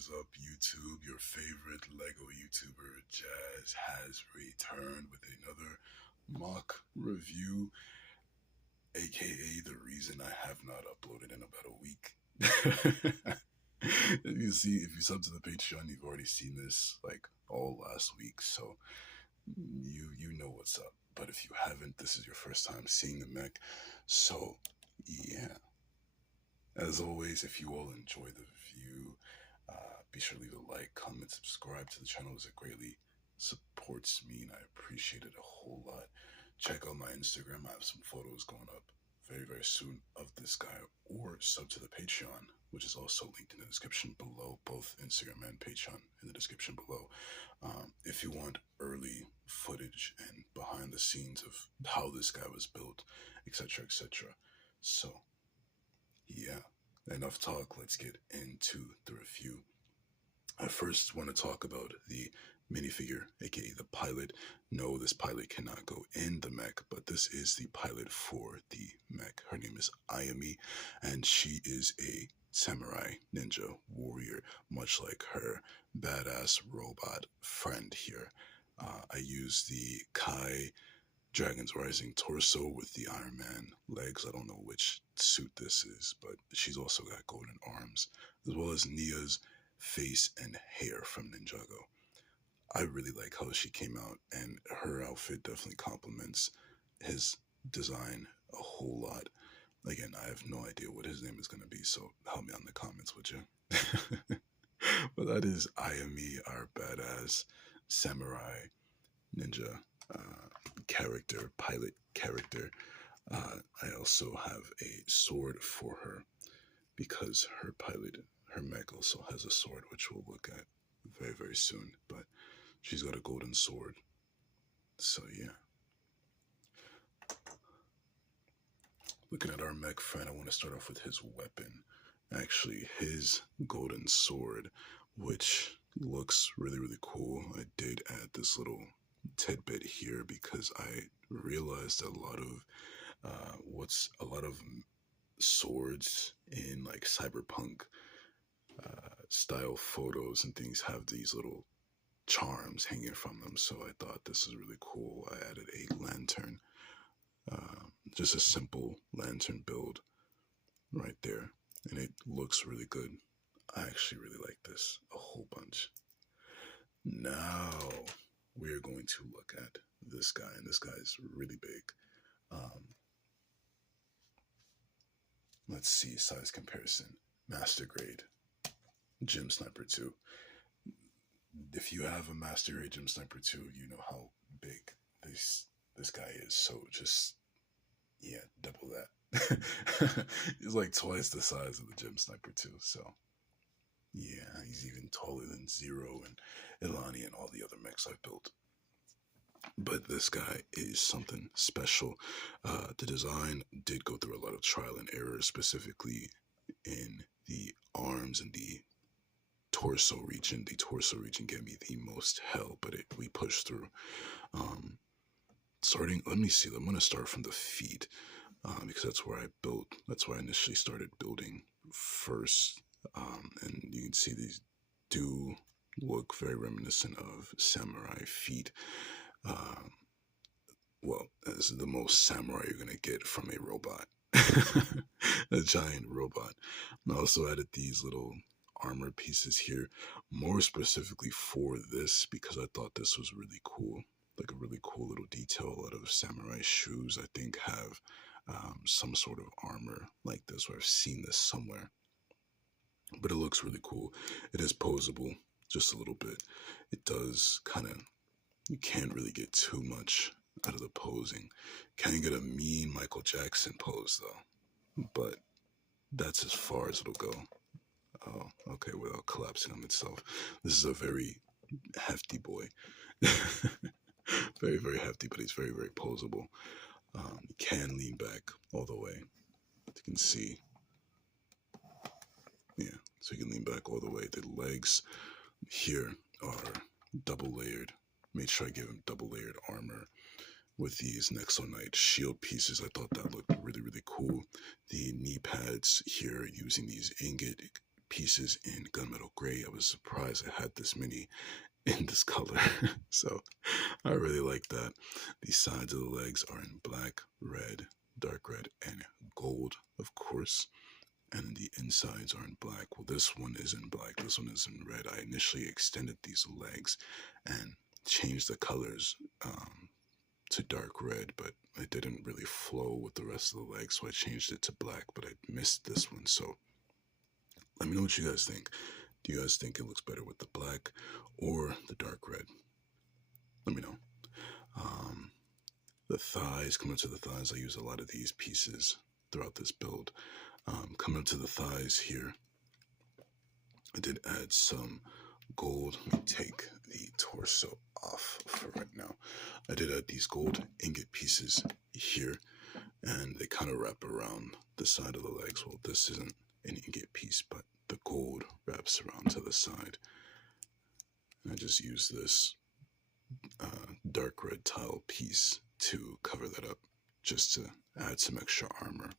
is up, YouTube? Your favorite Lego YouTuber, Jazz, has returned with another mock review, aka the reason I have not uploaded in about a week. If you sub to the Patreon, you've already seen this like all last week, so you know what's up. But if you haven't, this is your first time seeing the mech. So yeah, as always, if you all enjoy the view, be sure to leave a like, comment, subscribe to the channel as it greatly supports me and I appreciate it a whole lot. Check out my Instagram. I have some photos going up very, very soon of this guy, or sub to the Patreon, which is also linked in the description below, both Instagram and Patreon in the description below. If you want early footage and behind the scenes of how this guy was built, etc., etc. So, yeah, enough talk. Let's get into the review. I first want to talk about the minifigure, aka the pilot. No, this pilot cannot go in the mech, but this is the pilot for the mech. Her name is Ayami, and she is a samurai ninja warrior, much like her badass robot friend here. I use the Kai Dragon's Rising torso with the Iron Man legs. I don't know which suit this is, but she's also got golden arms, as well as Nia's face and hair from Ninjago. I really like how she came out, and her outfit definitely complements his design a whole lot. Again, I have no idea what his name is going to be, so help me on the comments, would you? But that is Ayami, our badass samurai ninja character, pilot character. I also have a sword for her because her mech also has a sword, which we'll look at very, very soon. But she's got a golden sword. So, yeah. Looking at our mech friend, I want to start off with his weapon. Actually, his golden sword, which looks really, really cool. I did add this little tidbit here because I realized a lot of a lot of swords in like cyberpunk style photos and things have these little charms hanging from them. So I thought this is really cool. I added a lantern, just a simple lantern build right there, and it looks really good. I actually really like this a whole bunch. Now we're going to look at this guy, and this guy is really big. Let's see, size comparison. Master grade, Gym Sniper 2. If you have a Master grade Gym Sniper 2, you know how big this guy is. So just, yeah, double that. He's like twice the size of the Gym Sniper 2. So, yeah, he's even taller than Zero and Ilani and all the other mechs I've built. But this guy is something special. The design did go through a lot of trial and error, specifically in the arms and the torso region. The torso region gave me the most hell, but we pushed through. Let me see. I'm going to start from the feet because that's where I initially started building first. And you can see these do look very reminiscent of samurai feet. Well, this is the most samurai you're going to get from a robot. A giant robot. I also added these little armor pieces here, more specifically for this because I thought this was really cool. Like a really cool little detail. A lot of samurai shoes, I think, have some sort of armor like this, or I've seen this somewhere. But it looks really cool. It is posable just a little bit. It does kind of, you can't really get too much out of the posing. Can't get a mean Michael Jackson pose though, but that's as far as it'll go. Oh, okay, without collapsing on itself. This is a very hefty boy. Very, very hefty, but he's very, very posable. You can lean back all the way. You can see. Yeah, so you can lean back all the way. The legs here are double layered. Made sure I give him double layered armor with these Nexonite shield pieces. I thought that looked really, really cool. The knee pads here using these ingot pieces in gunmetal gray. I was surprised I had this many in this color. So I really like that. The sides of the legs are in black, red, dark red, and gold, of course. And the insides are in black. Well, this one is in black, this one is in red. I initially extended these legs and changed the colors to dark red, but it didn't really flow with the rest of the legs, so I changed it to black, but I missed this one. So let me know what you guys think. Do you guys think it looks better with the black or the dark red? Let me know. Um, the thighs, coming to the thighs, I use a lot of these pieces throughout this build. Coming to the thighs here, I did add some gold. Let me take the torso off for right now. I did add these gold ingot pieces here, and they kind of wrap around the side of the legs. Well, this isn't an ingot piece, but the gold wraps around to the side. And I just use this dark red tile piece to cover that up, just to add some extra armor.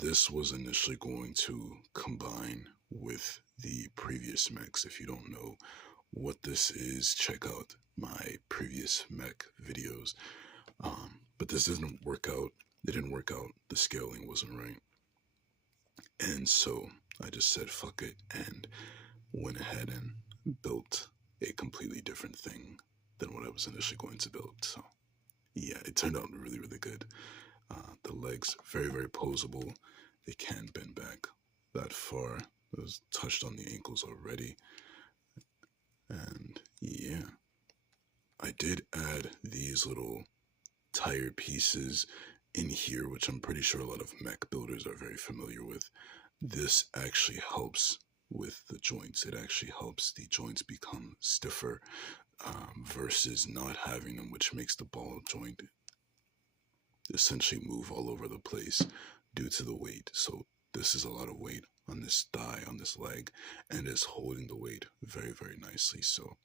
This was initially going to combine with the previous mechs. If you don't know what this is, check out my previous mech videos. But this didn't work out. It didn't work out. The scaling wasn't right. And so I just said fuck it and went ahead and built a completely different thing than what I was initially going to build. So yeah, it turned out really, really good. The legs, very, very posable. They can bend back that far. I was touched on the ankles already. And yeah, I did add these little tire pieces in here, which I'm pretty sure a lot of mech builders are very familiar with. This actually helps with the joints. It actually helps the joints become stiffer versus not having them, which makes the ball joint essentially move all over the place due to the weight. So this is a lot of weight on this thigh, on this leg, and it's holding the weight very, very nicely. So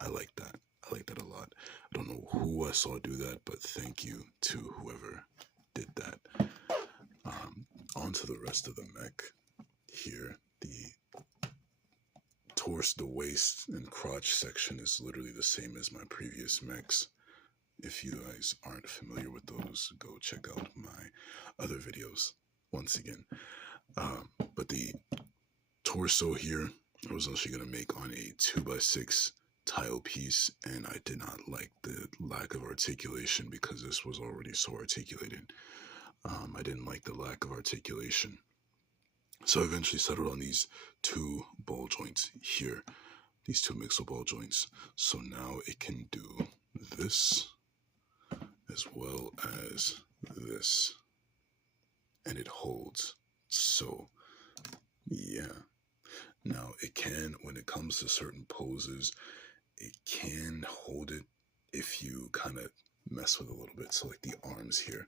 I like that. I like that a lot. I don't know who I saw do that, but thank you to whoever did that. On to the rest of the mech here. The torso, the waist, and crotch section is literally the same as my previous mechs. If you guys aren't familiar with those, go check out my other videos once again. But the torso here, I was actually going to make on a 2x6 tile piece, and I did not like the lack of articulation because this was already so articulated. I didn't like the lack of articulation. So I eventually settled on these two ball joints here, these two mixer ball joints. So now it can do this as well as this, and it holds. So yeah, now it can, when it comes to certain poses, it can hold it if you kind of mess with a little bit. So like the arms here,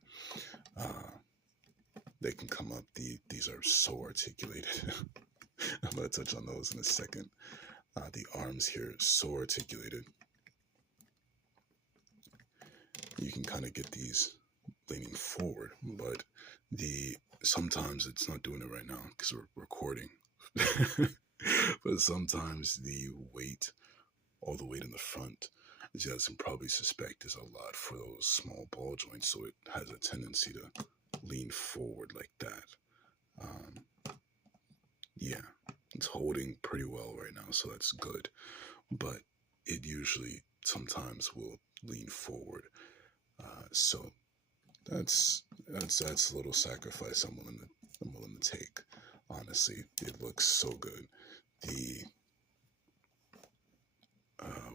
they can come up. These are so articulated. I'm going to touch on those in a second. The arms here, so articulated. You can kind of get these leaning forward, but sometimes it's not doing it right now because we're recording. But sometimes the weight, all the weight in the front, as you guys can probably suspect, is a lot for those small ball joints, so it has a tendency to lean forward like that. Yeah, it's holding pretty well right now, so that's good, but it usually sometimes will lean forward. So that's a little sacrifice I'm willing to take. Honestly, it looks so good.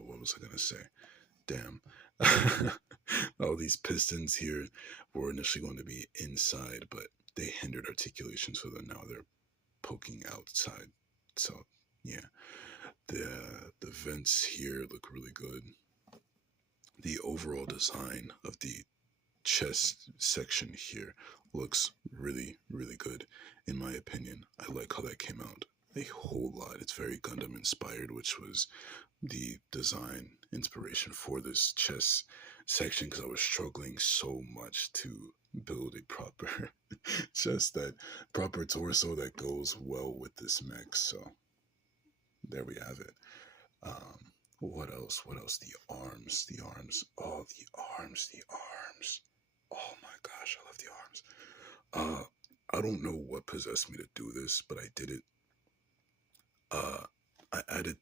What was I gonna say? Damn. All these pistons here were initially going to be inside, but they hindered articulation, so that now they're poking outside. So yeah, the vents here look really good. The overall design of the chest section here looks really, really good, in my opinion. I like how that came out a whole lot. It's very Gundam inspired, which was the design inspiration for this chest section because I was struggling so much to build a proper, just that proper torso that goes well with this mech. So there we have it. What else? What else? The arms. The arms. Oh, the arms. The arms. Oh my gosh, I love the arms. I don't know what possessed me to do this, but I did it. Uh, I added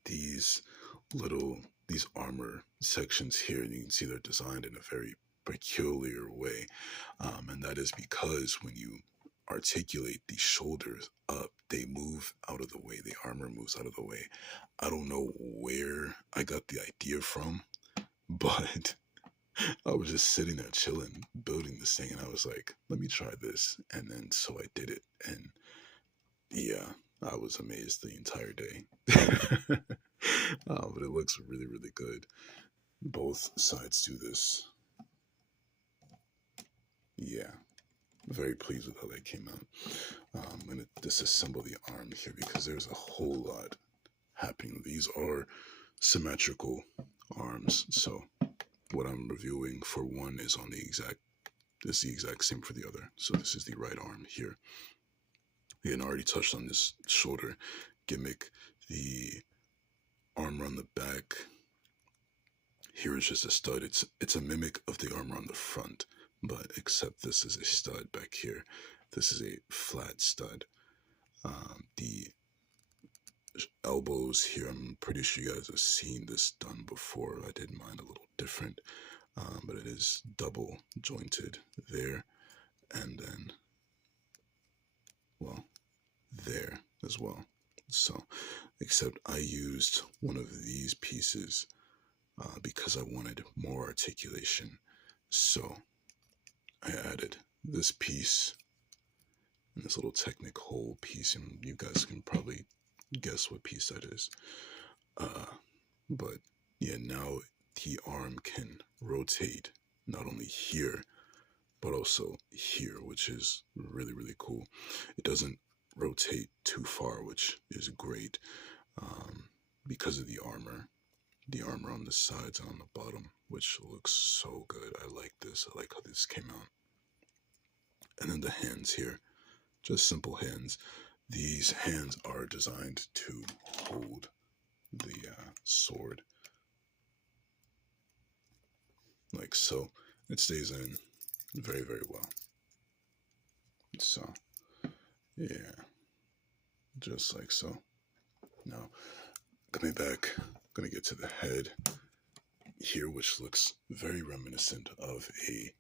little these armor sections here, and you can see they're designed in a very peculiar way, and that is because when you articulate the shoulders up, they move out of the way. The armor moves out of the way. I don't know where I got the idea from, but I was just sitting there chilling, building this thing, and I was like, let me try this. And then so I did it. And yeah, I was amazed the entire day. But it looks really, really good. Both sides do this. Yeah, very pleased with how that came out. I'm going to disassemble the arm here because there's a whole lot happening. These are symmetrical arms. So what I'm reviewing for one is on the exact same for the other. So this is the right arm here. Again, I already touched on this shoulder gimmick. The armor on the back here is just a stud. It's a mimic of the armor on the front, but except this is a stud back here. This is a flat stud. The elbows here, I'm pretty sure you guys have seen this done before. I did mine a little different, but it is double jointed there, and then, well, there as well. So, except I used one of these pieces because I wanted more articulation. So I added this piece and this little Technic hole piece, and you guys can probably guess what piece that is. But yeah, now the arm can rotate not only here, but also here, which is really, really cool. It doesn't rotate too far, which is great because of the armor. The armor on the sides and on the bottom, which looks so good. I like this. I like how this came out. And then the hands here, just simple hands. These hands are designed to hold the sword like so. It stays in very, very well. So, yeah, just like so. Now, coming back, I'm gonna get to the head here, which looks very reminiscent of a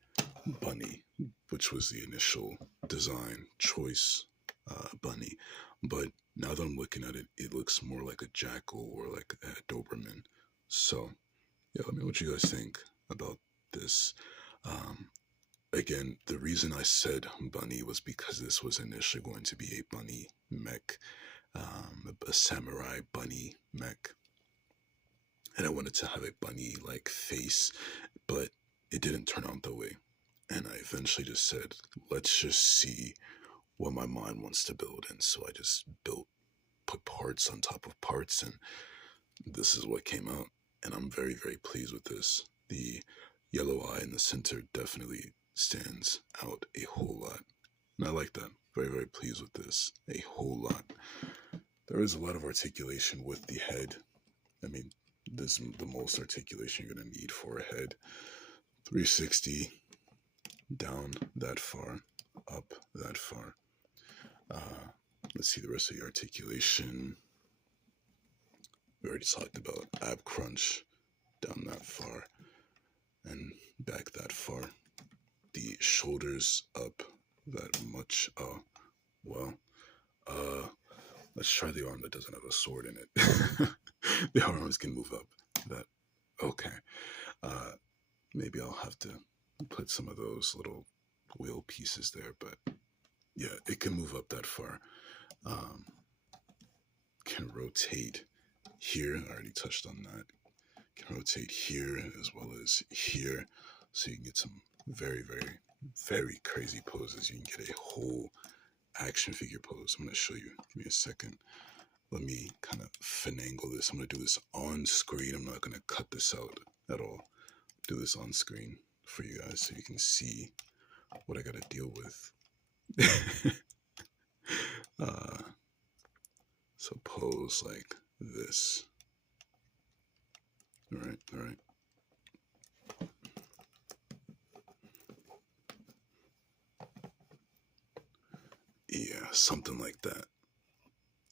bunny, which was the initial design choice bunny. But now that I'm looking at it, it looks more like a jackal or like a Doberman. So, yeah, let me know what you guys think about this. Again, the reason I said bunny was because this was initially going to be a bunny mech, a samurai bunny mech. And I wanted to have a bunny like face, but it didn't turn out that way. And I eventually just said, let's just see what my mind wants to build. And so I just put parts on top of parts, and this is what came out. And I'm very, very pleased with this. The yellow eye in the center definitely stands out a whole lot. And I like that. Very, very pleased with this. A whole lot. There is a lot of articulation with the head. I mean, this is the most articulation you're going to need for a head. 360, down that far, up that far. Let's see the rest of the articulation. We already talked about ab crunch, down that far, and back that far. The shoulders up that much. Let's try the arm that doesn't have a sword in it. The arms can move up. That okay. Maybe I'll have to put some of those little wheel pieces there, but yeah, it can move up that far. Can rotate here. I already touched on that. Can rotate here as well as here, so you can get some very, very, very crazy poses. You can get a whole action figure pose. I'm going to show you. Give me a second. Let me kind of finagle this. I'm going to do this on screen. I'm not going to cut this out at all. do this on screen for you guys so you can see what I gotta deal with. uh, so pose like this. All right, all right. Yeah, something like that.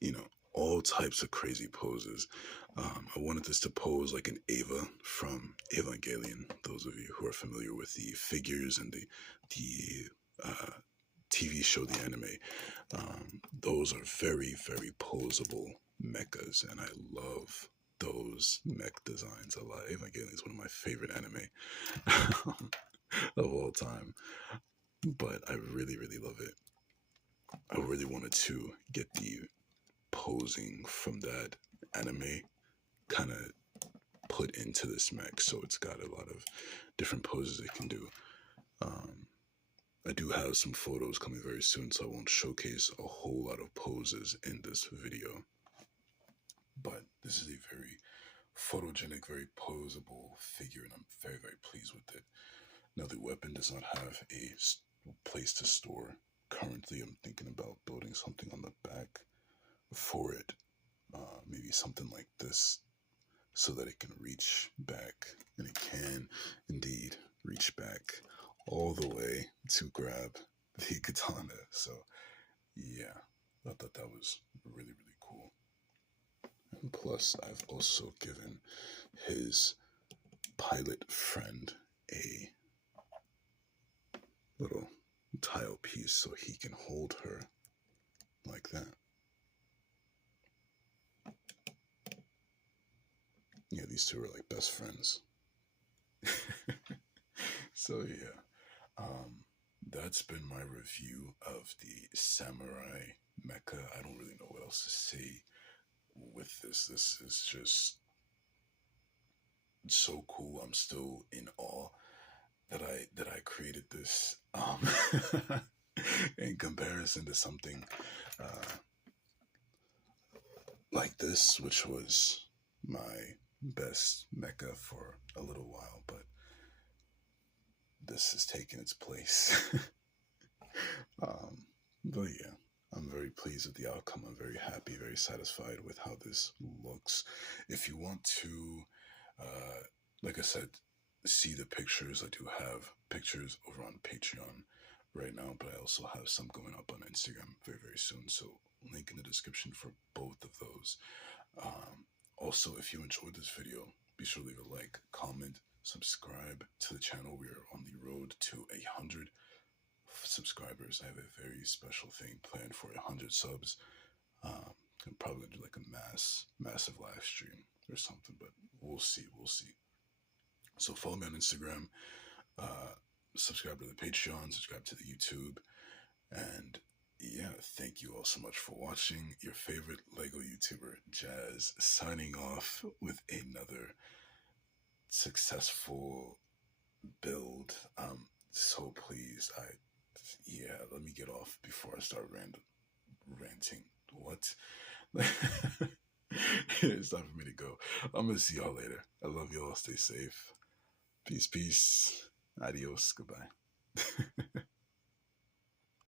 You know, all types of crazy poses. I wanted this to pose like an Ava from Evangelion. Those of you who are familiar with the figures and the TV show, the anime, those are very, very posable mechas, and I love those mech designs a lot. Evangelion is one of my favorite anime of all time, but I really, really love it. I really wanted to get the posing from that anime kind of put into this mech, so it's got a lot of different poses it can do. Um, I do have some photos coming very soon, so I won't showcase a whole lot of poses in this video. But this is a very photogenic, very posable figure, and I'm very, very pleased with it. Now, the weapon does not have a place to store. Currently, I'm thinking about building something on the back for it. Maybe something like this so that it can reach back, and it can indeed reach back all the way to grab the katana. So, yeah, I thought that was really, really cool. And plus, I've also given his pilot friend a little tile piece so he can hold her like that. Yeah, these two are like best friends. So yeah, that's been my review of the Samurai Mecha. I don't really know what else to say with this. This is just so cool. I'm still in awe that I created this. In comparison to something uh, like this, which was my best mecha for a little while, but this has taken its place. But yeah, I'm very pleased with the outcome. I'm very happy, very satisfied with how this looks. If you want to, uh, like I said, see the pictures, I do have pictures over on Patreon right now, but I also have some going up on Instagram very, very soon. So, link in the description for both of those. Also, if you enjoyed this video, be sure to leave a like, comment, subscribe to the channel. We are on the road to 100 subscribers. I have a very special thing planned for 100 subs. I'm probably gonna do like a massive live stream or something, but we'll see. We'll see. So follow me on Instagram, subscribe to the Patreon, subscribe to the YouTube, and yeah, thank you all so much for watching. Your favorite Lego YouTuber, Jazz, signing off with another successful build. I'm so pleased. Yeah, let me get off before I start ranting. What? It's time for me to go. I'm gonna see y'all later. I love y'all. Stay safe. Peace, peace. Adios. Goodbye.